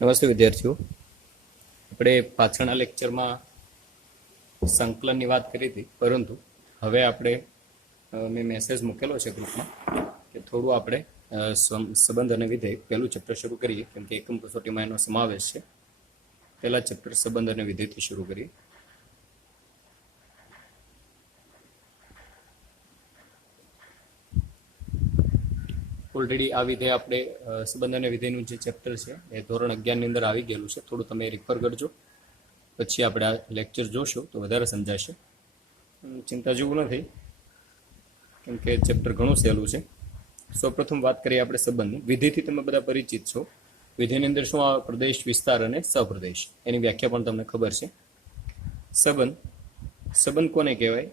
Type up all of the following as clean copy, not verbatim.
નમસ્તે વિદ્યાર્થીઓ, આપણે પાછળના લેક્ચરમાં સંકલનની વાત કરી હતી, પરંતુ હવે આપણે મેં મેસેજ મૂકેલો છે ગ્રુપમાં કે થોડું આપણે સંબંધ અને વિધેય પહેલું ચેપ્ટર શરૂ કરીએ, કેમ કે એકમ કસોટીમાં એનો સમાવેશ છે. પહેલા ચેપ્ટર સંબંધ અને વિધેયથી શરૂ કરીએ. ઓલરેડી આ વિધેય આપણે સંબંધ અને વિધેયનું જે ચેપ્ટર છે એ ધોરણ 11 ની અંદર આવી ગયેલું છે. થોડું તમે રિફર કરજો, પછી આપણે આ લેક્ચર જોશો તો વધારે સમજાશે. ચિંતા જેવું નથી, કેમ કે ચેપ્ટર ઘણું સહેલું છે. સૌપ્રથમ વાત કરીએ આપણે સંબંધની. વિધેયથી તમે બધા પરિચિત છો. વિધેયની અંદર શું આવે? પ્રદેશ, વિસ્તાર અને સહપ્રદેશ. એની વ્યાખ્યા પણ તમને ખબર છે. સંબંધ કોને કહેવાય?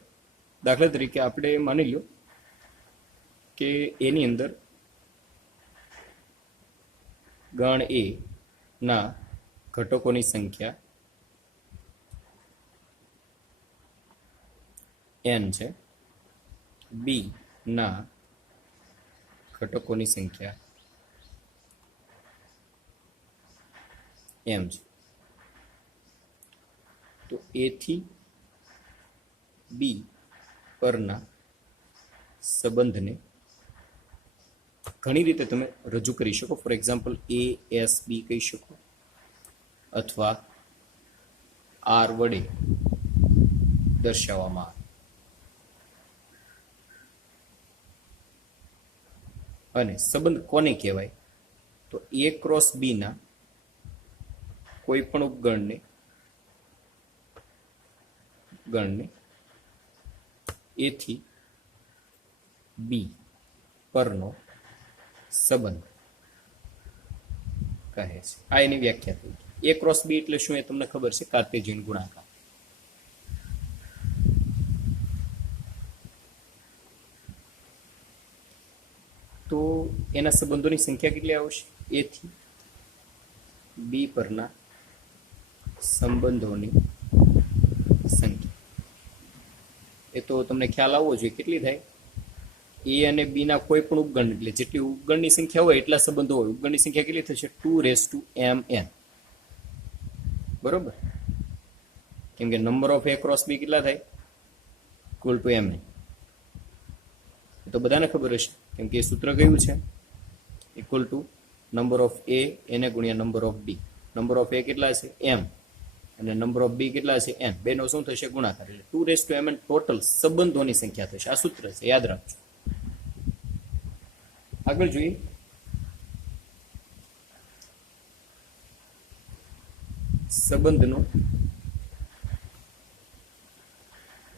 દાખલા તરીકે આપણે માની લો કે એની અંદર ગણ એ ના ઘટકોની સંખ્યા n છે, બી ના ઘટકોની સંખ્યા m છે. તો a થી b પરના સંબંધને ઘણી રીતે તમે રજૂ કરી શકો. ફોર એક્ઝામ્પલ, ASB કહી શકો, અથવા R વડે દર્શાવવામાં આવે. અને સંબંધ કોને કહેવાય? તો A ક્રોસ B ના કોઈ પણ ઉપગણને A થી B પરનો સંબંધ કહે છે. આ એની વ્યાખ્યા થઈ. A ક્રોસ B એટલે શું? એ તમને ખબર છે, કાર્ટેશિયન ગુણાકાર. તો એના સંબંધોની સંખ્યા કેટલી આવશે? A થી B પરના સંબંધોની સંખ્યા. એ તો તમને ખ્યાલ આવવો જોઈએ. કેટલી થાય? A અને B ના કોઈ પણ ઉપગણ, એટલે જેટલી ઉપગણની સંખ્યા હોય એટલા સંબંધો હોય. ઉપગણની સંખ્યા કેટલી થશે? 2⁻mn. બરોબર? કેમ કે number of A cross B કેટલા થાય? Equal to mn. એ તો બધાને ખબર હશે, કેમ કે એ સૂત્ર કયું છે? Equal to number of A એને ગુણ્યા number of B. Number of A કેટલા છે? m, અને નંબર ઓફ B કેટલા છે? n. બેનો શું થશે? ગુણાકાર. એટલે 2⁻mn ટોટલ સંબંધોની સંખ્યા થશે. આ સૂત્ર છે, યાદ રાખજો. આગળ જોઈએ. સંબંધનો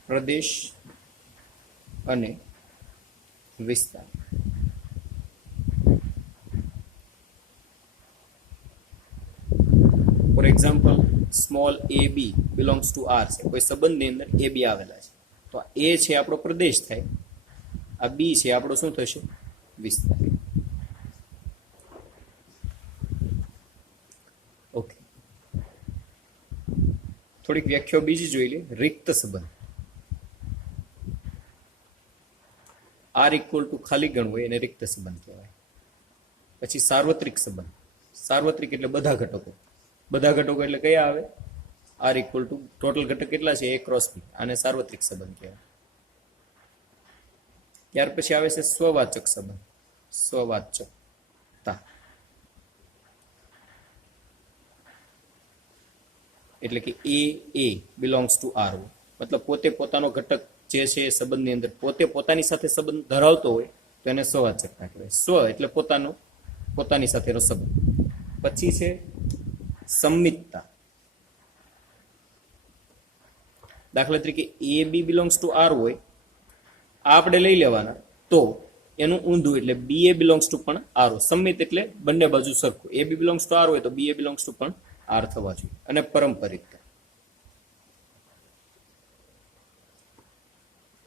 પ્રદેશ અને વિસ્તાર. For example, small AB belongs to R છે. કોઈ સંબંધની અંદર AB આવેલા છે, તો A છે આપણો પ્રદેશ થાય, આ B છે આપણો શું થશે? વિસ્તાર. ઓકે, થોડીક વ્યાખ્યાઓ બીજી જોઈ લે. રિક્ત સંબંધ. R ઇક્વલ ટુ ખાલી ગણ હોય એને રિક્ત સંબંધ કહેવાય. પછી સાર્વત્રિક સંબંધ. સાર્વત્રિક એટલે બધા ઘટકો. બધા ઘટકો એટલે કયા આવે? R ઇક્વલ ટુ ટોટલ ઘટક કેટલા છે? A cross B. આને સાર્વત્રિક સંબંધ કહેવાય. ત્યાર પછી આવે છે સ્વવાચક સંબંધ. સ્વવાચકતા એટલે કે A બિલોંગ્સ ટુ R. મતલબ પોતે પોતાનો ઘટક જે છે એ સંબંધની અંદર પોતે પોતાની સાથે સંબંધ ધરાવતો હોય તો એને સ્વવાચકતા કહેવાય. સ્વ એટલે પોતાનો, પોતાની સાથેનો સંબંધ. પછી છે સંમિતતા. દાખલા તરીકે AB બિલોંગ્સ ટુ R હોય, આ આપણે લઈ લેવાના, તો એનું ઊંધું એટલે BA બિલોંગ્સ ટુ પણ R હોય. સંમિત એટલે બંને બાજુ સરખું. AB બિલોંગ્સ ટુ R હોય તો BA બિલોંગ્સ ટુ પણ R થવા જોઈએ. અને પરંપરિતતા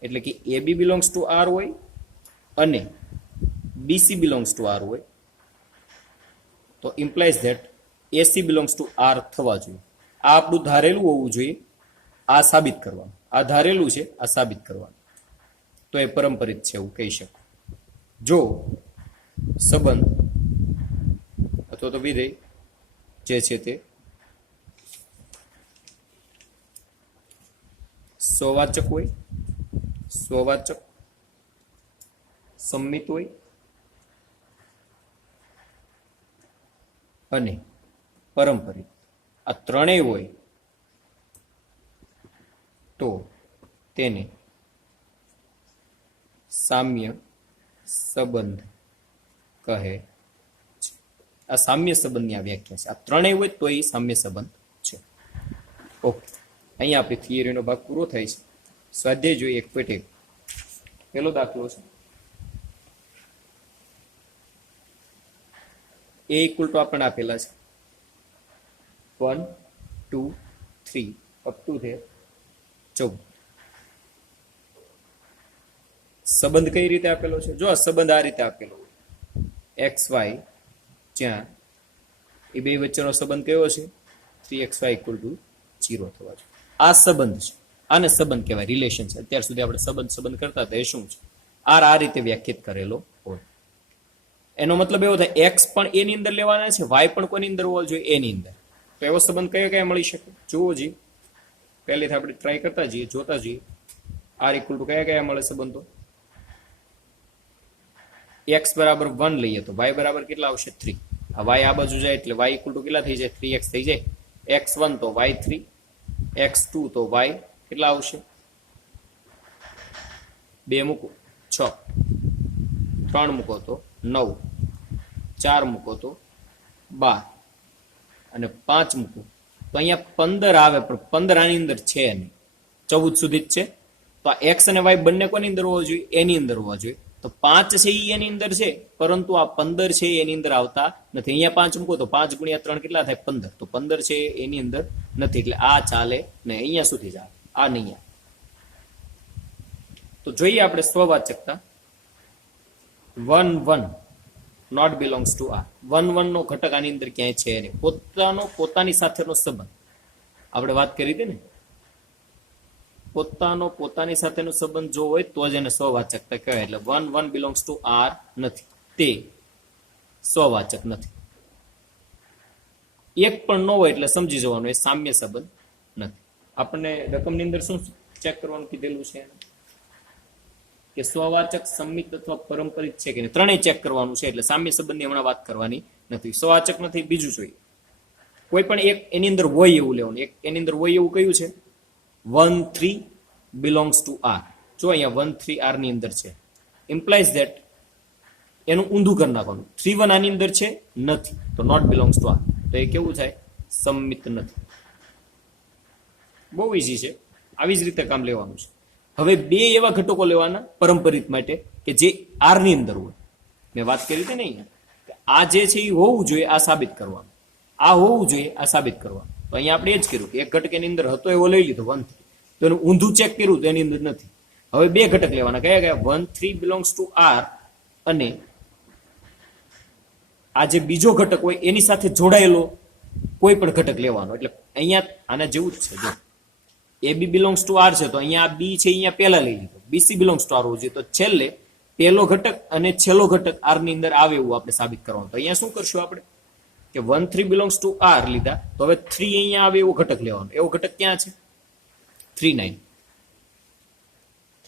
એટલે કે AB બિલોંગ્સ ટુ R હોય અને BC બિલોંગ્સ ટુ R હોય તો implies that AC belongs to R થવા જોઈએ. આ આપણું ધારેલું હોવું જોઈએ. આ સાબિત કરવાનું. આ ધારેલું છે, આ સાબિત કરવાનું. તો એ પરંપરિત છે એવું કહી શકો. જો સંબંધ અથવા તો વિધેય જે છે તે સ્વવાચક હોય, સ્વવાચક, સંમિત હોય અને પરંપરિત, આ ત્રણેય હોય તો તેને સામ્ય સંબંધ કહે છે. આ સામ્ય સંબંધની આ વ્યાખ્યા છે. આ ત્રણેય હોય તો એ સામ્ય સંબંધ છે. ઓકે, અહીંયા આપણી થિયરીનો ભાગ પૂરો થાય છે. સ્વાધ્યાય જોઈએ 1.1. પહેલો દાખલો છે એ ઇક્વલ ટુ આપણને આપેલા છે 1, 2, 3 અપ ટુ ધેર 14. સંબંધ કઈ રીતે આપેલો છે? જો આ સંબંધ આ રીતે આપેલો હોય એક્સ વાય, જ્યાં એ બે વચ્ચેનો સંબંધ કયો છે? 3xy ઇક્વલ ટુ 0 થવા જોઈએ. આ સંબંધ છે, આને સંબંધ કહેવાય, રિલેશન છે. અત્યાર સુધી આપણે સંબંધ કરતા હતા, એ શું છે? આ રીતે વ્યાખ્યાયિત કરેલો હોય. એનો મતલબ એવો થાય એક્સ પણ એની અંદર લેવાના છે, વાય પણ કોની અંદર હોવો જોઈએ? એની અંદર. તો એવો સંબંધ કયા મળી શકે? જુઓ જી, પહેલેથી આપણે ટ્રાય કરતા જઈએ, જોતા જઈએ. આર ઇક્વલ ટુ કયા મળે સંબંધો? એક્સ બરાબર 1 લઈએ તો વાય બરાબર કેટલા આવશે? 3. આ વાય આ બાજુ જાય એટલે વાય ઇક્વલ ટુ કેટલા થઈ જાય? 3x થઈ જાય. x1 તો y3, x2 તો y કેટલા આવશે? 2 મૂકો 6, 3 મૂકો તો 9, 4 મૂકો તો 12 અને 5 મૂકો તો અહીંયા 15 આવે, પણ 15 આની અંદર છે નહીં, 14 સુધી જ છે. તો આ એક્સ અને વાય બંને કોની અંદર હોવા જોઈએ? એની અંદર હોવા જોઈએ. તો 5 છે એ એની અંદર છે, પરંતુ આ 15 છે એની અંદર આવતા નથી. અહીંયા 5 મૂકો તો 5 ગુણ્યા 3 કેટલા થાય? 15. તો 15 છે એની અંદર નથી, એટલે આ ચાલે નહીં. અહીંયા સુધી ચાલે, આ નહીં. તો જોઈએ આપણે સ્વવાચકતા. 1, 1 નોટ બિલોંગ્સ ટુ આર. 1, 1 નો ઘટક આની અંદર ક્યાંય છે નહીં. પોતાની સાથેનો સંબંધ આપણે વાત કરી હતી ને, પોતાની સાથેનો સંબંધ જો હોય તો જ એને સ્વવાચકતા કહેવાય. એટલે 1, 1 બિલોંગ્સ ટુ આર નથી, તે સ્વવાચક નથી. એક પણ ન હોય એટલે સમજી જવાનું એ સામ્ય સંબંધ નથી. આપણને રકમની અંદર શું ચેક કરવાનું કીધેલું છે? કે સ્વવાચક, સંમિત અથવા પરંપરિત છે કે નહીં, ત્રણેય ચેક કરવાનું છે. એટલે સામ્ય સંબંધની હમણાં વાત કરવાની નથી. સ્વવાચક નથી, બીજું જોઈએ કોઈ પણ એક એની અંદર હોય એવું લેવાનું. એક એની અંદર હોય એવું કયું છે? 1, 3 belongs to R. જો અહીંયા 1, 3 R ની અંદર છે, implies that એનું ઊંધું કરી નાખવાનું. 3, 1 આની અંદર છે નથી, તો નોટ બિલોંગ્સ ટુ R. તો એ કેવું થાય? સંમિત નથી. બહુ ઈઝી છે, આવી જ રીતે કામ લેવાનું છે. હવે બે એવા ઘટકો લેવાના પરંપરિત માટે કે જે R ની અંદર હોય. મેં વાત કરી હતી ને અહીંયા, આ જે છે એ હોવું જોઈએ, આ સાબિત કરવાનું. આ હોવું જોઈએ, આ સાબિત કરવાનું. તો અહીંયા આપણે એ જ કર્યું કે એક ઘટક એની અંદર હતો એવો લઈ લીધો 1, 3. તો એનું ઊંધું ચેક કર્યું તો એની અંદર નથી. હવે બે ઘટક લેવાના. કયા? 1, 3 બિલોંગ્સ ટુ R અને આ જે બીજો ઘટક હોય એની સાથે જોડાયેલો કોઈ પણ ઘટક લેવાનો. એટલે અહીંયા આના જેવું જ છે. જો એ બી બિલોંગ્સ ટુ R છે તો અહીંયા આ બી છે અહીંયા પહેલા લઈ લીધો. બીસી બિલોંગ્સ ટુ R હોવું જોઈએ, તો છેલ્લે પહેલો ઘટક અને છેલ્લો ઘટક R ની અંદર આવે એવું આપણે સાબિત કરવાનું. તો અહીંયા શું કરશું આપણે કે 1, 3 બિલોંગ્સ ટુ R લીધા, તો હવે 3 અહીંયા આવે એવો ઘટક લેવાનો. એવો ઘટક ક્યાં છે? 3, 9.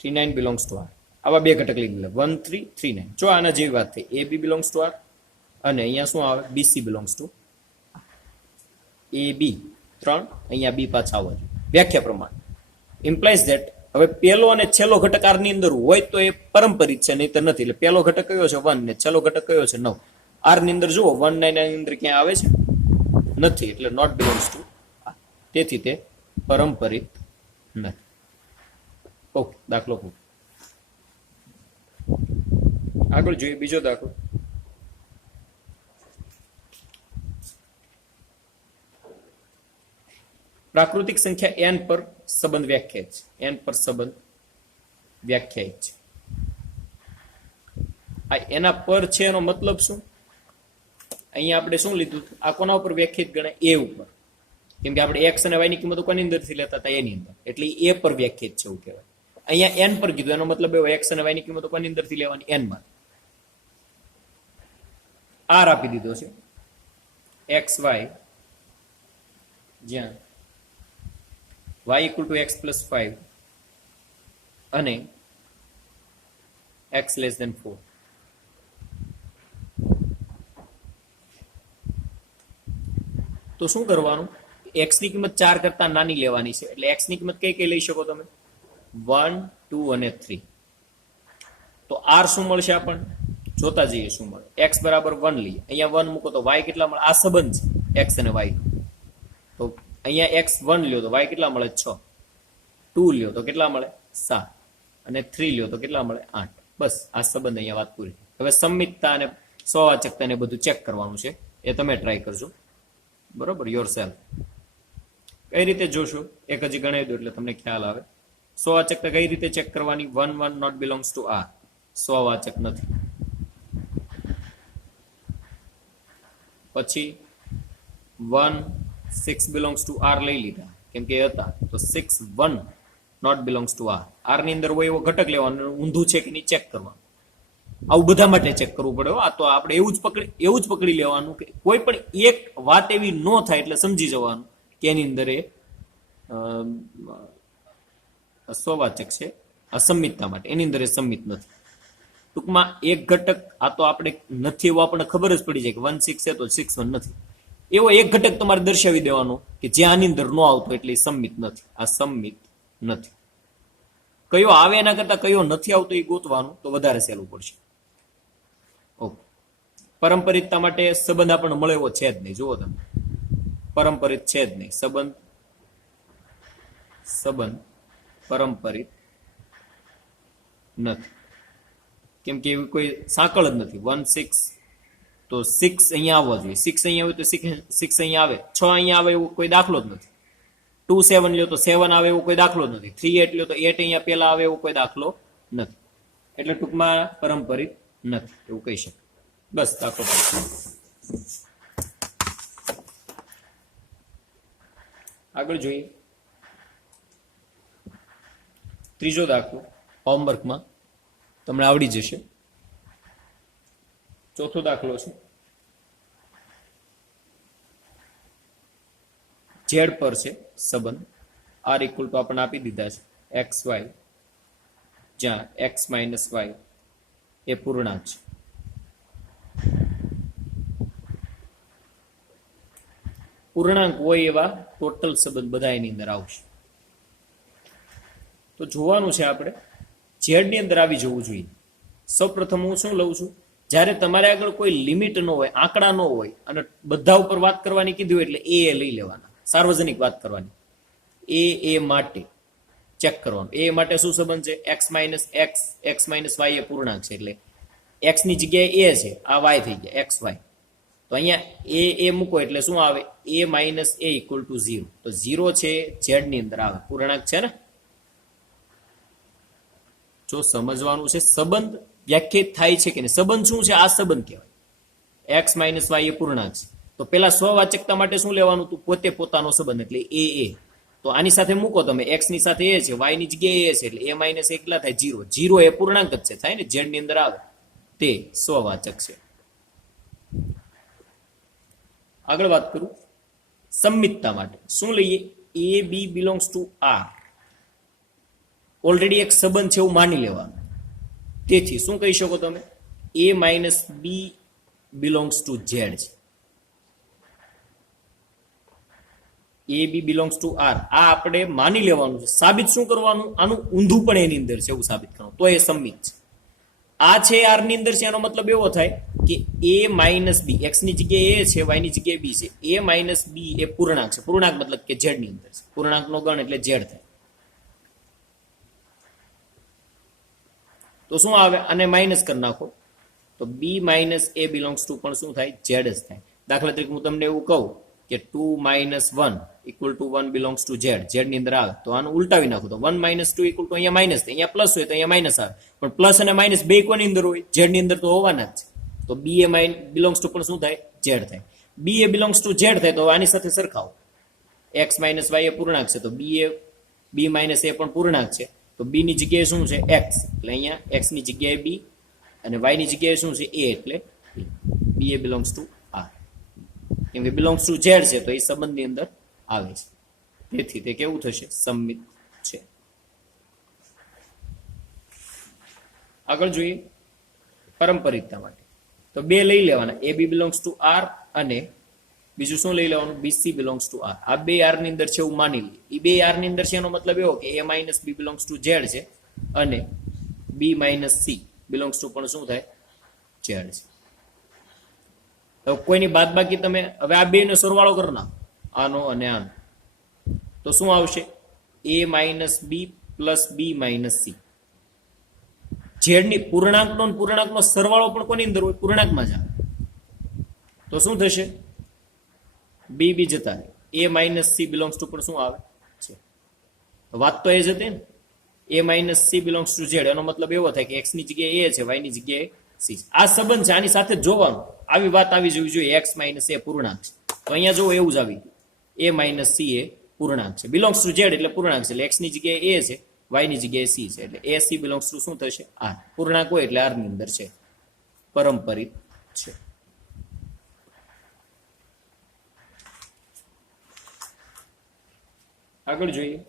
3, 9 બિલોંગ્સ ટુ R. આવા બે ઘટક લઈ લીધા, 1, 3, 3, 9. જો આના જેવી વાત થઈ, એ બી બિલોંગ્સ ટુ R અને અહીંયા શું આવે? બીસી બિલોંગ્સ ટુ એ બી 3, અહીંયા બી પાછા આવવા જોઈએ વ્યાખ્યા પ્રમાણે. ઇમ્પ્લાઇઝ ધેટ હવે પહેલો અને છેલ્લો ઘટક R ની અંદર હોય તો એ પરંપરિત છે, નહીં તો નથી. એટલે પહેલો ઘટક કયો છે? 1 ને છેલ્લો ઘટક કયો છે? 9. R ની અંદર જુઓ 1, 9 ની અંદર ક્યાં આવે છે? નથી, એટલે નોટ બિલોંગ્સ ટુ R. તેથી તે પરંપરિત નથી. ઓકે, દાખલો પૂરો. આગળ જોઈએ બીજો દાખલો. પ્રાકૃતિક સંખ્યા n પર સંબંધ વ્યાખ્યાયિત છે. n પર સંબંધ વ્યાખ્યાયિત છે. આ એના પર છે એનો મતલબ શું? અહીંયા આપણે શું લીધું? આ કોના ઉપર વ્યાખ્યાયિત ગણાય? એ ઉપર. કેમ કે આપણે x અને y ની કિંમતો કોની અંદરથી લેતા હતા? એની અંદર. એટલે એ પર વ્યાખ્યાયિત છે એવું કહેવાય. અહીંયા n પર કીધું, એનો મતલબ એવો x અને y ની કિંમતો કોની અંદરથી લેવાની? n માં. r આપી દીધો છે, x y જ્યાં y equal to x plus 5 અને x લેસ ધેન 4. તો શું કરવાનું, x ની કિંમત 4 કરતા નાની લેવાની છે, એટલે x ની કિંમત કઈ કઈ લઈ શકો તમે, 1, 2 અને 3. તો r શું મળશે આપણને, જોતા જઈએ શું મળે. x બરાબર 1 લઈએ, અહીંયા 1 મૂકો તો y કેટલા મળે, આ સંબંધ છે x અને y. તો અહીંયા x 1 લ્યો તો y કેટલા મળે, 6. 2 લ્યો તો કેટલા મળે, 7. અને 3 લ્યો તો કેટલા મળે, 8. બસ આ સંબંધ અહીંયા વાત પૂરી. હવે સંમિતતા અને સ્વવાચકતા ને બધું ચેક કરવાનું છે, એ તમે ટ્રાય કરજો, બરોબર, યોર સેલ્ફ. કઈ રીતે જોશો, એક હજી ગણાવી દો એટલે તમને ખ્યાલ આવે. સ્વવાચકતા કઈ રીતે ચેક કરવાની, 1 1 નોટ બિલોંગ્સ ટુ r, સ્વવાચક નથી. પછી 1 6 બિલોંગ્સ ટુ r લઈ લીધા કેમ કે હતા, તો 6 1 નોટ બિલોંગ્સ ટુ r ની અંદર હોય એવો ઘટક લેવાનો, ઊંધું છે કે નહીં ચેક કરવાનું. આવું બધા માટે ચેક કરવું પડે. આ તો આપણે એવું જ પકડી લેવાનું કે કોઈ પણ એક વાત એવી ન થાય એટલે સમજી જવાનું કે એની અંદર એ સ્વવાચક છે, અસંમિતતા માટે, એની અંદર એ સંમિત નથી. ટૂંકમાં એક ઘટક, આ તો આપણે નથી એવું આપણને ખબર જ પડી જાય કે 1 6 છે તો 6 1 નથી. એવો એક ઘટક તમારે દર્શાવી દેવાનો કે જે આની અંદર ન આવતો એટલે સંમિત નથી, આ સંમિત નથી. કયો આવે એના કરતા કયો નથી આવતો એ ગોતવાનું, તો વધારે સહેલું પડશે. ઓકે, પરંપરિતતા માટે સંબંધ આપણને મળે એવો છે જ નહીં. જુઓ તમે, પરંપરિત છે જ નહીં સંબંધ પરંપરિત નથી, કેમ કે એવી કોઈ સાંકળ જ નથી. 1 6 તો 6 અહીંયા આવવા જોઈએ, 6 અહીંયા આવે તો 6 અહીંયા આવે, 6 અહીંયા આવે એવો કોઈ દાખલો જ નથી. 2 7 લ્યો તો 7 આવે એવો કોઈ દાખલો જ નથી. 3 8 લ્યો તો 8 અહીંયા પેલા આવે એવો કોઈ દાખલો નથી. એટલે ટૂંકમાં પરંપરિત નથી એવું કહી શકાય. બસ દાખલો. આગળ જોઈએ ત્રીજો દાખલો, હોમવર્કમાં તમને આવડી જશે. ચોથો દાખલો છે, ઝેડ પર છે સંબંધ, r ઇક્વલ ટુ આપણને આપી દીધા છે એક્સ વાય, જ્યાં એક્સ માઇનસ વાય એ પૂર્ણાંક છે. પૂર્ણાંક હોય એવા ટોટલ સંબંધ બધા એની અંદર આવશે. તો જોવાનું છે આપણે, ઝેડ ની અંદર આવી જવું જોઈએ. સૌપ્રથમ હું શું લઉં છું, જ્યારે તમારે આગળ કોઈ લિમિટ ન હોય, આંકડા ન હોય અને બધા ઉપર વાત કરવાની કીધી હોય એટલે એ લઈ લેવાના, સાર્વજનિક વાત કરવાની. એ માટે ચેક કરવાનું. એ માટે શું સંબંધ છે, એક્સ માઇનસ વાય એ પૂર્ણાંક છે, એટલે એક્સ ની જગ્યાએ એ છે, આ વાય થઈ ગયા એક્સ વાય. તો અહીંયા એ મૂકો એટલે શું આવે, એ માઇનસ એ ઇક્વલ ટુ 0. તો 0 છે ઝેડ ની અંદર આવે, પૂર્ણાંક છે ને. જો સમજવાનું છે, સંબંધ વ્યાખ્યાયિત થાય છે કે નહીં. સંબંધ શું છે, આ સંબંધ કહેવાય. એક્સ માઇનસ વાય એ પૂર્ણાંક છે. તો પેલા સ્વવાચકતા માટે શું લેવાનું, તું પોતે પોતાનો સંબંધ, એટલે એ. તો આની સાથે મૂકો તમે, એક્સ ની સાથે એ છે, વાય ની જગ્યાએ એ છે, એટલે એ માઇનસ એકલા થાય 0. 0 એ પૂર્ણાંક જ છે, થાય ને, ઝેડ ની અંદર આવે, તે સ્વવાચક છે. આગળ વાત કરું સંમિતતા માટે. શું લઈએ, A B belongs to R. Already એક સંબંધ છે એવું માની લેવાનું. તેથી શું કહી શકો તમે, A minus B belongs to Z છે. A B belongs to R, આ આપણે માની લેવાનું છે. સાબિત શું કરવાનું, આનું ઊંધું પણ એની અંદર છે એવું સાબિત કરવાનું, તો એ સંમિત છે. આ છે આર ની અંદર છે, એનો મતલબ એવો થાય કે એ માઇનસ બી, એક્સ ની જગ્યાએ એ છે, વાય ની જગ્યાએ બી છે, એ માઇનસ બી એ પૂર્ણાંક છે. પૂર્ણાંક મતલબ કે ઝેડ ની અંદર છે, પૂર્ણાંક નો ગણ એટલે ઝેડ થાય. તો શું આવે, અને માઇનસ કરી નાખો તો બી માઇનસ એ બિલોંગ્સ ટુ પણ શું થાય, ઝેડ જ થાય. દાખલા તરીકે હું તમને એવું કહું કે 2 - 1 equal to 1 belongs to Z, Z ની અંદર આવે, તો આનું ઉલટાવી નાખો તો 1 - 2 ઇક્વલ ટુ અહીંયા માઇનસ થાય, અહીંયા પ્લસ હોય તો અહીંયા માઇનસ આવે. પણ પ્લસ અને માઇનસ બે કોની અંદર હોય, ઝેડ ની અંદર તો હોવાના જ છે. તો બી એ બિલોંગ્સ ટુ પણ શું થાય, ઝેડ થાય. બી એ બિલોંગ્સ ટુ ઝેડ થાય તો આની સાથે સરખાવો, એક્સ માઇનસ વાય એ પૂર્ણાંક છે, તો બી માઇનસ એ પણ પૂર્ણાંક છે. તો બી ની જગ્યાએ શું છે, એક્સ, એટલે અહીંયા એક્સ ની જગ્યાએ બી, અને વાય ની જગ્યાએ શું છે, એ, એટલે બી એ બિલોંગ્સ ટુ આર. કેમ કે બિલોંગ્સ ટુ ઝેડ છે તો એ સંબંધની અંદર આવે છે, તેથી તે કેવું થશે? સમમિત છે. આગળ જોઈએ પારંપરિકતા માટે. તો બે લઈ લેવાના, A B belongs to R અને બીજું શું લઈ લેવાનું? BC belongs to R. આ બે આર ની અંદર છે એવું માની લઈએ. એ બે આર ની અંદર છે એનો મતલબ એવો કે A minus B belongs to Z છે અને B minus C belongs to પણ શું થાય? ઝેડ છે. હવે કોઈની બાદબાકી તમે હવે આ બે નો સરવાળો કરી નાખો, આનો અને આનો, તો શું આવશે? એ માઇનસ બી પ્લસ બી માઇનસ સી. ઝેડની પૂર્ણાંકનો સરવાળો પણ કોની અંદર હોય? પૂર્ણાંકમાં જ આવે. તો શું થશે? બી બી જતા રહે, એ માઇનસ સી બિલોંગ્સ ટુ પણ શું આવે છે? વાત તો એ જ હતી ને, A minus C belongs to Z. એનો મતલબ એવો થાય કે એક્સ ની જગ્યાએ એ છે, વાય ની જગ્યાએ સી. આ સંબંધ છે, આની સાથે જોવાનું. આવી વાત આવી જવી જોઈએ, એક્સ માઇનસ એ પૂર્ણાંક છે. તો અહીંયા જો એવું જ આવી, એ માઇનસ સી એ પૂર્ણાંક છે, બિલોંગ્સ ટુ ઝેડ એટલે પૂર્ણાંક છે, એટલે એક્સ ની જગ્યાએ એ છે, વાય ની જગ્યાએ સી છે, એટલે એ સી બિલોંગ્સ ટુ શું થશે? આર. પૂર્ણાંક હોય એટલે આર ની અંદર છે, પારંપરિક છે. આગળ જોઈએ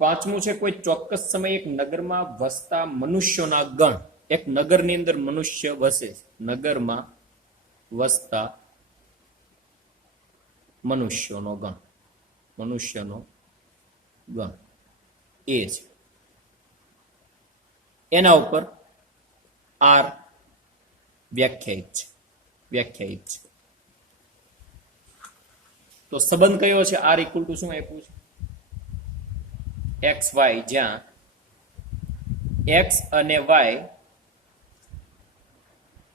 પાંચમું છે, કોઈ ચોક્કસ સમયે એક નગરમાં વસતા મનુષ્યોના ગણ. એક નગરની અંદર મનુષ્ય વસે, નગરમાં વસતા મનુષ્યોનો ગણ, મનુષ્યનો ગણ એ છે. એના ઉપર આર વ્યાખ્યાયિત છે, વ્યાખ્યાયિત છે. તો સંબંધ કયો છે? આર ઇક્વલ ટુ શું આપ્યું છે? એક્સ વાય, જ્યાં એક્સ અને વાય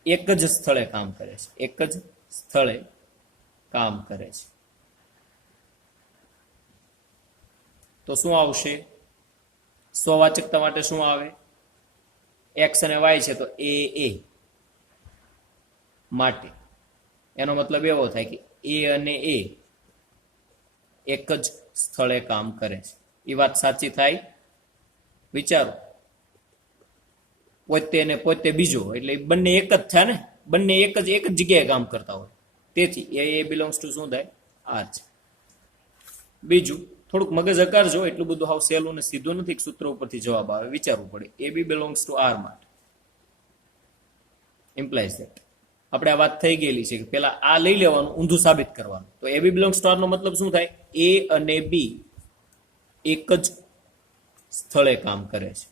એક જ સ્થળે કામ કરે છે, એક જ સ્થળે કામ કરે છે. તો શું આવશે? સ્વવાચકતા માટે શું આવે? એક્સ અને વાય છે તો એ માટે. એનો મતલબ એવો થાય કે એ અને એ એક જ સ્થળે કામ કરે છે. એ વાત સાચી થાય? વિચારો. પોતે ને પોતે બીજો એટલે બંને એક જ થયા ને, બંને એક જ જગ્યાએ કામ કરતા હોય, તેથી એ બિલોંગ્સ ટુ શું થાય? આર છે. બીજું થોડુંક મગજ હકારજો, એટલું બધું હાવ સહેલું ને સીધું નથી, સૂત્ર ઉપરથી જવાબ આવે, વિચારવું પડે. એ બી બિલોંગ્સ ટુ આર માટે ઇમ્પ્લાઇઝ ધેટ. આપણે આ વાત થઈ ગયેલી છે કે પેલા આ લઈ લેવાનું, ઊંધું સાબિત કરવાનું. તો A B belongs to R નો મતલબ શું થાય? એ અને બી એક જ સ્થળે કામ કરે છે.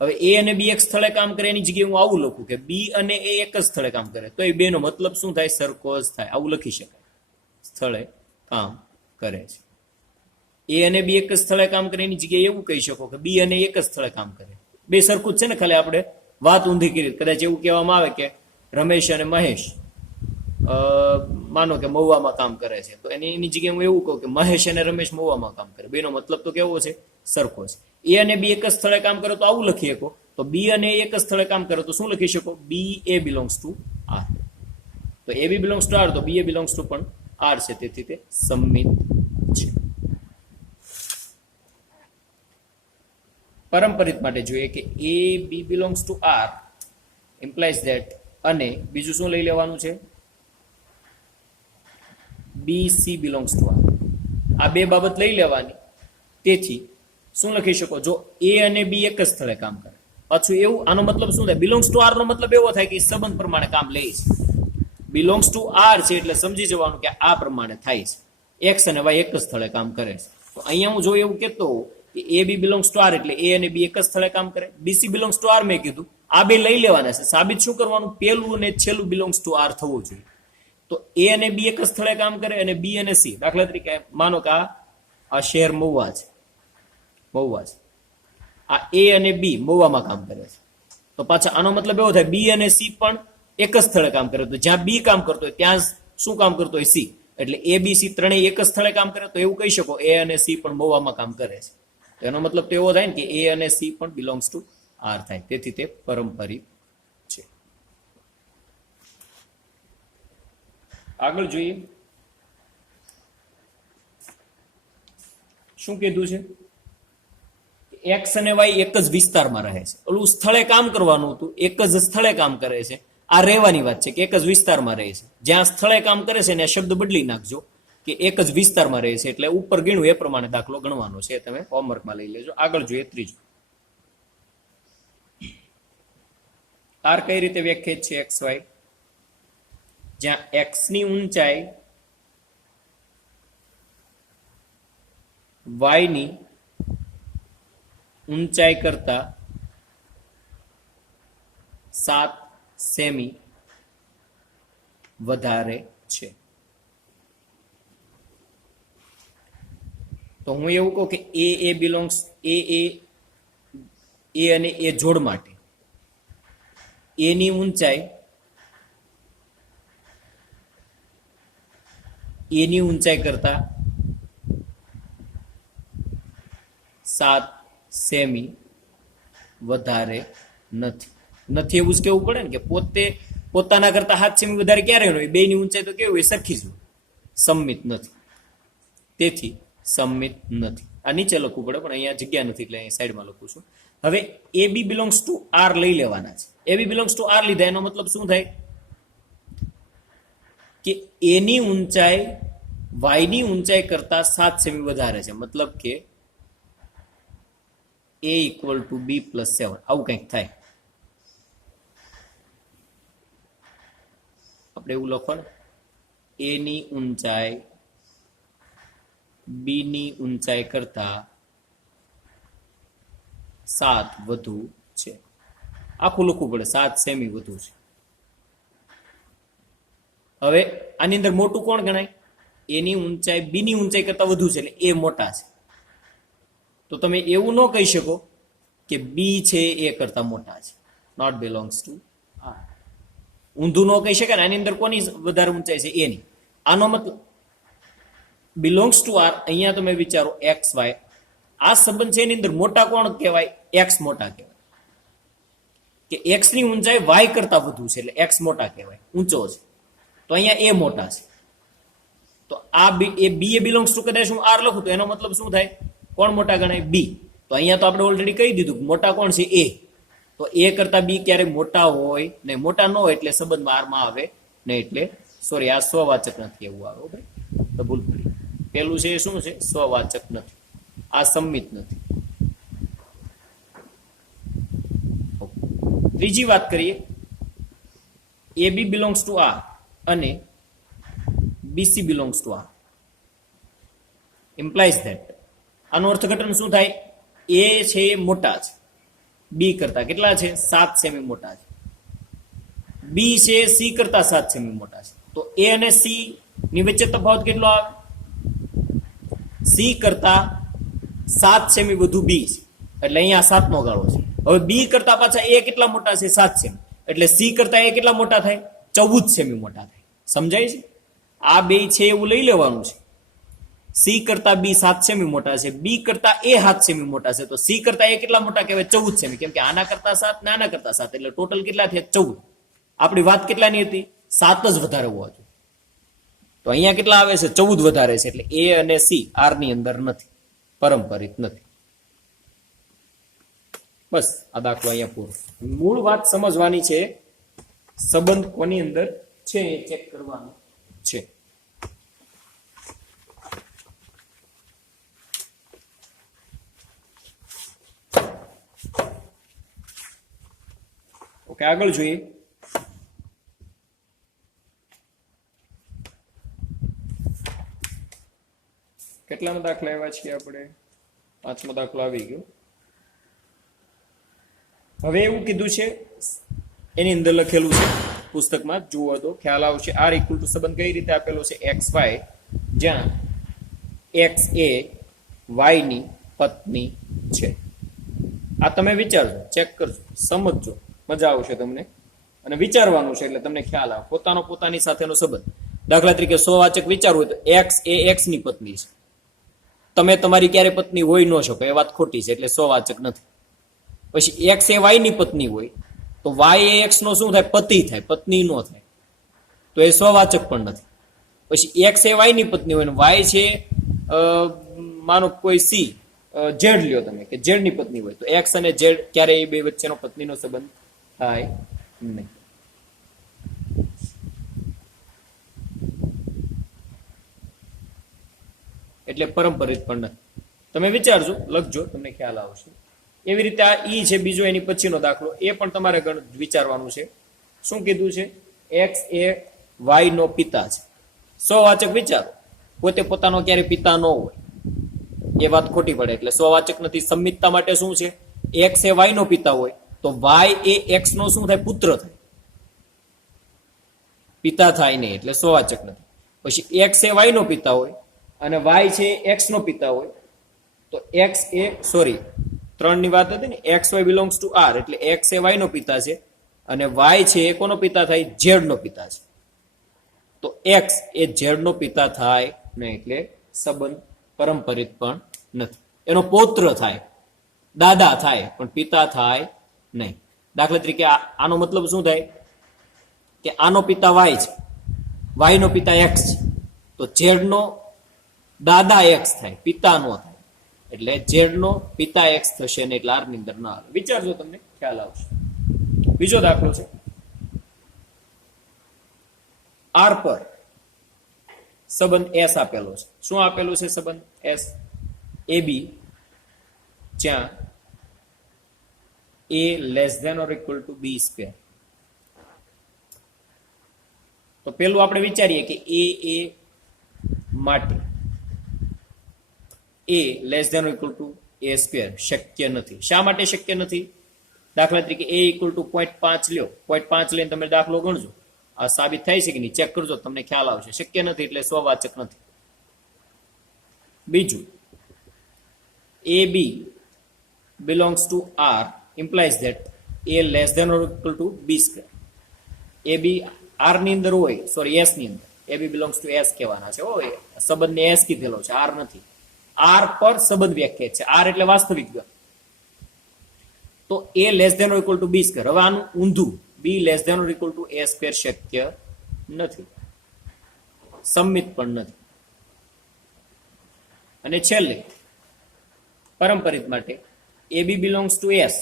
હવે એ અને બી એક સ્થળે કામ કરે, એની જગ્યાએ હું આવું લખું કે બી અને એ એક જ સ્થળે કામ કરે, તો એ બે નો મતલબ શું થાય? સરખો જ થાય. આવું લખી શકાય, સ્થળે કામ કરે છે. એ અને બી એક જ સ્થળે કામ કરે, એની જગ્યાએ એવું કહી શકો કે બી અને એક જ સ્થળે કામ કરે. બે સરખું જ છે ને, ખાલી આપણે વાત ઊંધી કરી. કદાચ એવું કહેવામાં આવે કે રમેશ અને મહેશ માનો કે મહુવામાં કામ કરે છે, તો એની જગ્યાએ હું એવું કહું કે મહેશ અને રમેશ મહુવામાં કામ કરે. બેનો મતલબ તો કેવો છે? સરખો છે. એ અને બી એક જ સ્થળે કામ કરે તો આવું લખી શકો. તો બી અને એક જ સ્થળે કામ કરે તો શું લખી શકો? B A belongs to R. તો A B belongs to R, તો બી એ બિલોંગ્સ ટુ પણ આર છે, તેથી તે સમમિત છે. પારંપરિક માટે જોઈએ કે A B belongs to R implies that, અને બીજું શું લઈ લેવાનું છે? B C belongs to R. આ બે બાબત લઈ લેવાની. તેથી શું લખી શકો? જો એ અને બી એક જ સ્થળે કામ કરે, પાછું એવું, આનો મતલબ શું થાય? બિલોંગ્સ ટુ આર નો મતલબ એવો થાય કે સંબંધ પ્રમાણે કામ લે છે. બિલોંગ્સ ટુ આર છે એટલે સમજી જવાનું કે આ પ્રમાણે થાય છે. એક્સ અને વાય એક જ સ્થળે કામ કરે છે. તો અહીંયા હું જો એવું કહેતો હોઉં કે A B belongs to R એટલે એ અને બી એક જ સ્થળે કામ કરે, બીસી બિલોંગ્સ ટુ આર મેં કીધું, આ બે લઈ લેવાના છે. સાબિત શું કરવાનું? પેલું અને છેલ્લું બિલોંગ્સ ટુ આર થવું જોઈએ. તો એ અને બી એક જ સ્થળે કામ કરે, અને બી અને સી, દાખલા તરીકે માનો કે આ શહેર મહુવા છે, મહુવા છે, આ એ અને બી મહુવામાં કામ કરે છે, તો પાછા આનો મતલબ એવો થાય બી અને સી પણ એક જ સ્થળે કામ કરે. તો જ્યાં બી કામ કરતો હોય ત્યાં શું કામ કરતો હોય? સી. એટલે એ બી સી ત્રણેય એક જ સ્થળે કામ કરે, તો એવું કહી શકો એ અને સી પણ મહુવામાં કામ કરે છે. તો એનો મતલબ તો એવો થાય ને કે એ અને સી પણ બિલોંગ્સ ટુ આર થાય, તેથી તે પારંપરિક છે. આગળ જોઈએ શું કીધું છે? એક્સ અને વાય એક જ વિસ્તારમાં રહે છે. ઓલું સ્થળે કામ કરવાનું હતું, એક જ સ્થળે કામ કરે છે. આ રહેવાની વાત છે કે એક જ વિસ્તારમાં રહે છે. જ્યાં સ્થળે કામ કરે છે ને આ શબ્દ બદલી નાખજો કે એક જ વિસ્તારમાં રહે છે, એટલે ઉપર ગણ્યું એ પ્રમાણે દાખલો ગણવાનો છે. તમે હોમવર્કમાં લઈ લેજો. આગળ જોઈએ ત્રીજું. આર કઈ રીતે વ્યાખ્યાયિત છે? એક્સ વાય, જ્યાં એક્સ ની ઊંચાઈ વાય ની ઊંચાઈ કરતા 7 સેમી વધારે છે. તો હું એવું કહું કે એ બિલોંગ્સ એ અને એ જોડ માટે એ ની ઊંચાઈ કરતા 7 સેમી વધારે નથી એવું જ કેવું પડે ને કે પોતાના કરતા 7 સેમી વધારે ક્યારે હોય? બે ની ઊંચાઈ તો કેવી હોય? સરખી જ હોય. સંમિત નથી, તેથી સંમિત નથી. આ નીચે લખવું પડે પણ અહીંયા જગ્યા નથી એટલે અહીં સાઈડમાં લખું છું. હવે એ બી બિલોંગ્સ ટુ આર લઈ લેવાના છે. A B belongs to R લીધા એનો મતલબ શું થાય કે એની ઊંચાઈ વાય ની ઊંચાઈ કરતા 7 સેમી વધારે છે. મતલબ કે a equal to b plus 7 આવું કંઈક થાય. આપણે એવું લખો ને, a ની ઊંચાઈ b ની ઊંચાઈ કરતા 7 વધુ છે. આખું લખવું પડે, 7 સેમી વધુ છે. હવે આની અંદર મોટું કોણ ગણાય? એની ઊંચાઈ બી ની ઊંચાઈ કરતા વધુ છે એટલે એ મોટા છે. તો તમે એવું ન કહી શકો કે બી છે એ કરતા મોટા છે. Not belongs to R. ઊંધું ન કહી શકાય ને. આની અંદર કોની વધારે ઊંચાઈ છે? એની. આનો મતલબ બિલોંગ્સ ટુ આર. અહીંયા તમે વિચારો એક્સ વાય, આ સંબંધ છે એની અંદર મોટા કોણ કહેવાય? એક્સ મોટા કહેવાય. કે એક્સ ની ઊંચાઈ વાય કરતા વધુ છે એટલે એક્સ મોટા કહેવાય, ઊંચો છે. તો અહીંયા એ મોટા છે. તો આ બી એ બિલોંગ્સ ટુ કદાચ હું આર લખું તો એનો મતલબ શું થાય? કોણ મોટા ગણાય? બી. તો અહીંયા તો આપણે ઓલરેડી કહી દીધું મોટા કોણ છે? એ. તો એ કરતા બી ક્યારે મોટા હોય ને? મોટા ન હોય એટલે સંબંધમાં આરમાં આવે ને. એટલે સોરી, આ સ્વવાચક નથી એવું આવે ભાઈ, તો ભૂલ પડી. પેલું છે એ શું છે? સ્વવાચક નથી. આ સંમિત નથી. ત્રીજી વાત કરીએ, A B belongs to R અને BC belongs to R. Implies that, આનો અર્થઘટન શું થાય? એ છે મોટા છે બી કરતા. કેટલા છે? 7 સેમી મોટા છે. બી છે સી કરતા 7 સેમી મોટા છે. તો એ અને સી ની વચ્ચે તફાવત કેટલો આવે? સી કરતા 7 સેમી વધુ બી છે એટલે અહીંયા 7 નો ગાળો છે. હવે બી કરતા પાછા એ કેટલા મોટા છે? 7 સેમી. એટલે સી કરતા એ કેટલા મોટા થાય? 14 સેમી મોટા થાય. સમજાય છે? આ બે છે એવું લઈ લેવાનું છે. સી કરતા બી 7 સેમી મોટા છે, બી કરતા એ 7 સેમી મોટા છે. તો સી કરતા એ કેટલા મોટા કહેવાય? 14 સેમી. કેમ કે આના કરતા 7 ને આના કરતા 7 એટલે ટોટલ કેટલા થયા? 14. આપણી વાત કેટલાની હતી? 7 જ વધારે હોવા જોઈએ. તો અહીંયા કેટલા આવે છે? 14 વધારે છે. એટલે એ અને સી આર ની અંદર નથી, પરંપરિત નથી. બસ આ દાખલો અહીંયા પૂરો. મૂળ વાત સમજવાની છે, સંબંધ કોની અંદર છે એ ચેક કરવાનું છે. ઓકે, આગળ જોઈએ. કેટલામાં દાખલા આવ્યા છીએ આપણે? 5મો દાખલો આવી ગયો. હવે એવું કીધું છે, એની અંદર લખેલું છે પુસ્તકમાં, જુઓ તો ખ્યાલ આવશે. આર ઇક્વલ ટુ સંબંધ કઈ રીતે આપેલો છે? એક્સ વાય, જ્યાં એક્સ એ વાય ની પત્ની છે. આ તમે વિચારજો, ચેક કરજો, સમજજો, મજા આવશે તમને. અને વિચારવાનું છે એટલે તમને ખ્યાલ આવે. પોતાની સાથેનો સંબંધ. દાખલા તરીકે સ્વવાચક વિચારવું હોય તો એક્સ એ એક્સ ની પત્ની છે. તમે તમારી ક્યારે પત્ની હોય ન શકો, એ વાત ખોટી છે, એટલે સ્વવાચક નથી. પછી એક્સ એ વાય ની પત્ની હોય તો વાય એ એક્સ નો શું થાય? પતિ થાય, પત્ની નો થાય. તો એ સ્વવાચક પણ નથી. પછી એક્સ એ વાય ની પત્ની હોય ને વાય છે માનો કોઈ સી ઝેડ લ્યો તમે કે ઝેડ ની પત્ની હોય તો એક્સ અને ઝેડ ક્યારે એ બે વચ્ચેનો પત્નીનો સંબંધ થાય નહીં. એટલે પરંપરિત પણ નથી. તમે વિચારજો, લખજો, તમને ખ્યાલ આવશે. એવી રીતે આ ઈ છે બીજો, એની પછીનો દાખલો, એ પણ તમારે વિચારવાનું છે. શું કીધું છે? એક્સ એ વાય નો પિતા છે. સ્વવાચક વિચારો, પોતે પોતાનો ક્યારે પિતા ન હોય એ વાત ખોટી પડે. એટલે સ્વવાચક નથી. સંમિતતા માટે શું છે? એક્સ એ વાય નો પિતા હોય તો વાય એ એક્સ નો શું થાય? પુત્ર થાય, પિતા થાય નહીં, એટલે સ્વવાચક નથી. પછી એક્સ એ વાય નો પિતા હોય અને વાય છે એક્સ નો પિતા હોય તો એક્સ એ ત્રણ ની વાત હતી ને, X Y belongs to R, એટલે એક્સ એ વાય નો પિતા છે અને વાય છે એ કોનો પિતા થાય? ઝેડ નો પિતા છે. તો એક્સ એ ઝેડ નો પિતા થાય નહીં, એટલે સંબંધ પરંપરિત પણ નથી. એનો પૌત્ર થાય, દાદા થાય, પણ પિતા થાય નહીં. દાખલા તરીકે આનો મતલબ શું થાય કે આનો પિતા વાય છે, વાય નો પિતા એક્સ છે, તો ઝેડ નો દાદા એક્સ થાય, પિતા નો થાય, એટલે ઝેડ નો પિતા એક્સ થશે ને, એટલે આર ની અંદર ના આવે. વિચારજો, તમને ખ્યાલ આવશે. બીજો દાખલો છે, આર પર સંબંધ એસ આપેલો છે. શું આપેલું છે સંબંધ એસ? એ બી જ્યાં A less than or equal to B square. તો પેલું આપણે વિચારીએ કે એ માટે A less than or equal to A square શક્ય નથી. શા માટે શક્ય નથી? દાખલા તરીકે એ ઇક્વલ ટુ 0.5 લ્યો, 0.5 લઈને તમે દાખલો ગણજો, આ સાબિત થાય છે કે નહીં ચેક કરજો, તમને ખ્યાલ આવશે. શક્ય નથી, એટલે સ્વવાચક નથી. બીજું, એ બી belongs to R implies that A less than or equal to B square. A B R ની અંદર હોય, સોરી S ની અંદર, એ બી belongs to S કહેવાના છે. હોય સંબંધને S કીધેલો છે, R નથી. R પર સંબંધ વ્યાખ્યાયિત છે, R એટલે વાસ્તવિક ગણ. તો A less than or equal to B square. હવે આનું ઊંધું, B less than or equal to A square શક્ય નથી, સંમિત પણ નથી. અને છેલ્લે પરંપરિત માટે એ બી બિલોંગ્સ ટુ એસ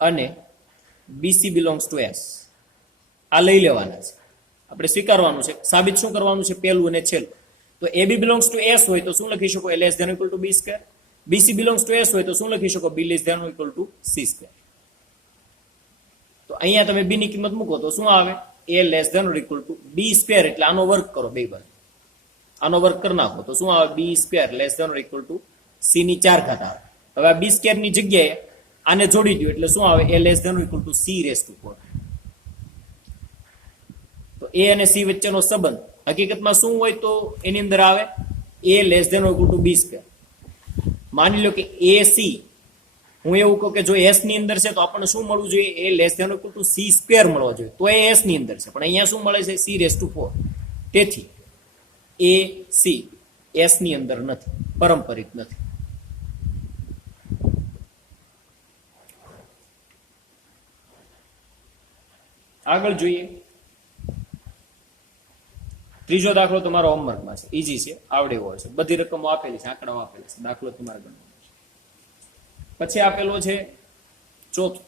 અને બીસી બિલોંગ્સ ટુ એસ. આ લઈ લેવાના છે, આપણે સ્વીકારવાનું છે. સાબિત શું કરવાનું છે? પહેલું અને છેલ્લું. તો A B belongs to S હોય તો શું લખી શકો? A less than equal to B square. BC belongs to S હોય તો શું લખી શકો? B less than equal to C square. તો અહીંયા તમે બી ની કિંમત મૂકો તો શું આવે? A less than equal to B square, એટલે આનો વર્ગ કરો, બે બાજુ આનો વર્ગ કરી નાખો તો શું આવે? B square less than equal to C ની 4 ઘાત આવે. હવે આ બી સ્ક્વેર ની જગ્યાએ આને જોડી દો એટલે શું આવે? A less than equal to C raise to 4. તો એ અને સી વચ્ચેનો સંબંધ હકીકતમાં શું હોય તો એની અંદર આવે A less than equal to B square. માની લો કે એ સી, હું એવું કહું કે જો એસ ની અંદર છે તો આપણને શું મળવું જોઈએ? A less than equal to C square મળવા જોઈએ, તો એ એસ ની અંદર છે. પણ અહીંયા શું મળે છે? C raise to 4. તેથી એ સી એસ ની અંદર નથી, પરંપરિત નથી. આગળ જોઈએ, ત્રીજો દાખલો તમારો હોમવર્કમાં છે, ઈઝી છે, આવડે એવો છે. બધી રકમો આપેલી છે, આંકડાઓ આપેલા છે, દાખલો તમારે ગણવાનો છે. પછી આપેલો છે ચોથો,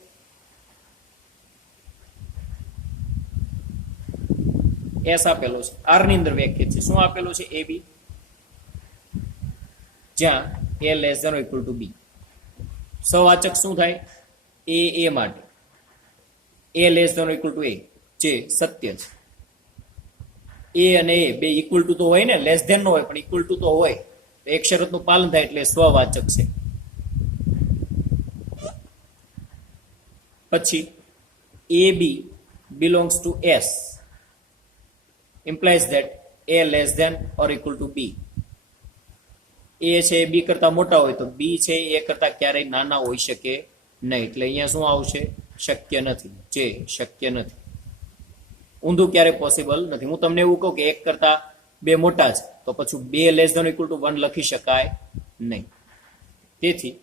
એસ આપેલો છે, આર ની અંદર વ્યાખ્યાયિત છે. શું આપેલો છે? એ બી જ્યાં A less than equal to બી. સવાચક શું થાય? એ માટે A less than equal to એ, જે સત્ય છે. એ અને એ બે ઇક્વલ ટુ તો હોય ને, લેસ ધેન નો હોય પણ ઇક્વલ ટુ તો હોય, તો એક શરતનું પાલન થાય એટલે સ્વવાચક છે. પછી એ બી belongs to S implies that A less than or equal to B. એ છે બી કરતા મોટા હોય તો બી છે એ કરતા ક્યારેય નાના હોઈ શકે નહીં, એટલે અહીંયા શું આવશે? શક્ય નથી, જે શક્ય નથી. ઊંધું ક્યારે પોસિબલ નથી. હું તમને એવું કહું કે એક કરતા બે મોટા છે તો પછી બે લેસ ધેન ઇક્વલ ટુ 1 લખી શકાય નહીં. તેથી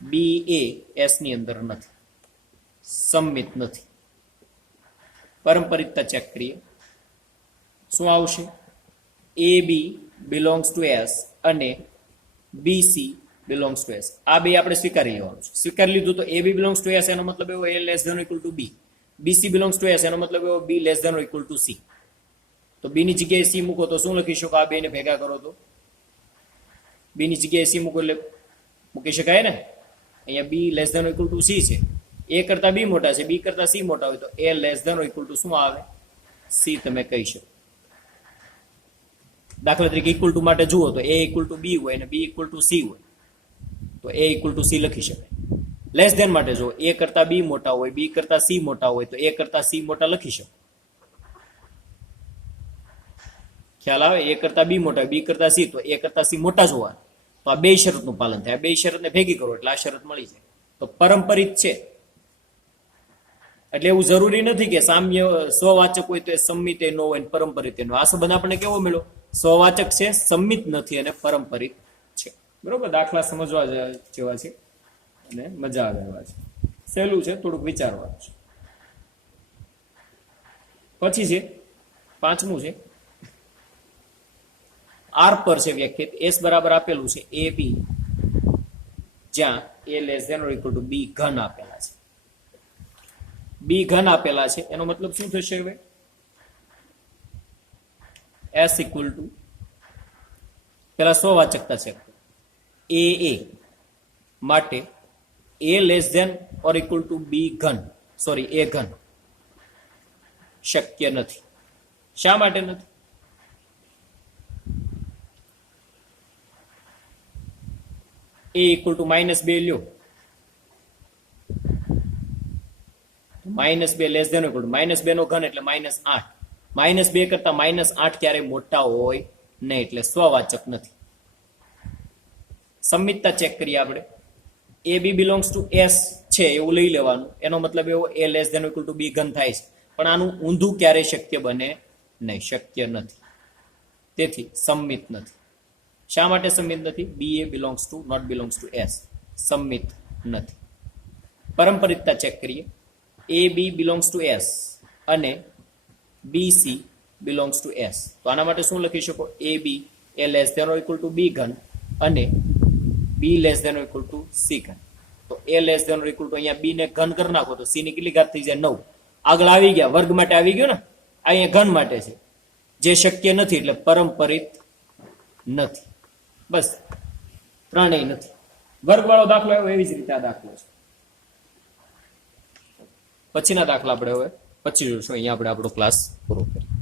બી એ એસ ની અંદર નથી, સંમિત નથી. પરંપરિતતા ચેક કરીએ, શું આવશે? A B belongs to S અને બીસી બિલોંગ્સ ટુ એસ, આ બે આપણે સ્વીકારી લેવાનું છે. સ્વીકારી લીધું તો A B belongs to S, એનો મતલબ એવો A less than equal to B. BC belongs to S, એનો મતલબ એવો B less than equal to C. તો બી ની જગ્યાએ સી મૂકો તો શું લખી શકો? આ બે ને ભેગા કરો તો બી ની જગ્યાએ સી મૂકો એટલે મૂકી શકાય ને. અહીંયા B less than equal to C છે, એ કરતા બી મોટા છે, બી કરતા સી મોટા હોય તો A less than equal two શું આવે? સી તમે કહી શકો. દાખલા તરીકે ઇક્વલ ટુ માટે જુઓ તો એ ઇક્વલ ટુ બી હોય અને બી ઇક્વલ ટુ સી હોય તો એ ઇક્વલ ટુ સી લખી શકાય. લેસ ધેન માટે જો એ કરતા બી મોટા હોય, બી કરતા સી મોટા હોય તો એ કરતા સી મોટા લખી શકો. ખ્યાલ આવે? એ કરતા બી મોટા, બી કરતા સી, તો એ કરતા સી મોટા જોવા, તો આ બે શરતનું પાલન થાય. આ બે શરતને ભેગી કરો એટલે આ શરત મળી જાય. તો પારંપરિક છે એટલે એવું જરૂરી નથી કે સામ્ય સ્વવાચક હોય તો એ સંમિત ન હોય ને પારંપરિક ન હોય. આ સંબંધ આપણને કેવો મળ્યો? સ્વવાચક છે, સંમિત નથી અને પારંપરિક છે. બરોબર, દાખલા સમજવા જેવા છે અને મજા આવે એવા છે. સહેલું છે, થોડુંક વિચારવાનું છે. પછી છે પાંચમું છે આર પર છે વ્યાખ્યાત એસ બરાબર આપેલું છે એ બી, જ્યાં A less than or equal to B ઘન આપેલા છે. બી ઘન આપેલા છે એનો મતલબ શું થશે? હવે એસ ઇક્વલ ટુ પેલા સ્વવાચકતા છે એ માટે A less than or equal to B ઘન, સોરી એ ઘન શક્ય નથી. શા માટે નથી? એ ઇક્વલ ટુ -2 લ્યો, -2 લેસ ધેન ઇક્વલ ટુ -2 નો ઘન એટલે -8. -2 કરતા -8 ક્યારે મોટા હોય નહીં, એટલે સ્વવાચક નથી. સંમિતતા ચેક કરીએ આપણે. એ બી બિલોંગ્સ ટુ એસ છે એવું લઈ લેવાનું, એનો મતલબ એવો A less than equal to B ઘન થાય છે. પણ આનું ઊંધું ક્યારે શક્ય બને નહીં, શક્ય નથી. તેથી સંમિત નથી. શા માટે સંમિત નથી? B A belongs to not belongs to S, સંમિત નથી. પારંપરિકતા ચેક કરીએ. A B belongs to S અને B C belongs to S. તો આના માટે શું લખી શકો? A B A less than or equal to B ઘન અને B less than or equal to C ઘન. તો A less than or equal to અહીંયા બી ને ઘન કરી નાખો તો સી ની કેટલી ઘાત થઈ જાય? 9. આગળ આવી ગયા, વર્ગ માટે આવી ગયો ને, અહીંયા ઘન માટે છે, જે શક્ય નથી એટલે પારંપરિક નથી. બસ, ત્રણેય નથી. વર્ગવાળો દાખલો આવ્યો એવી જ રીતે આ દાખલો છે. પછીના દાખલા આપણે હવે પછી જોઈશું. અહીંયા આપણે આપણો ક્લાસ પૂરો કરીએ.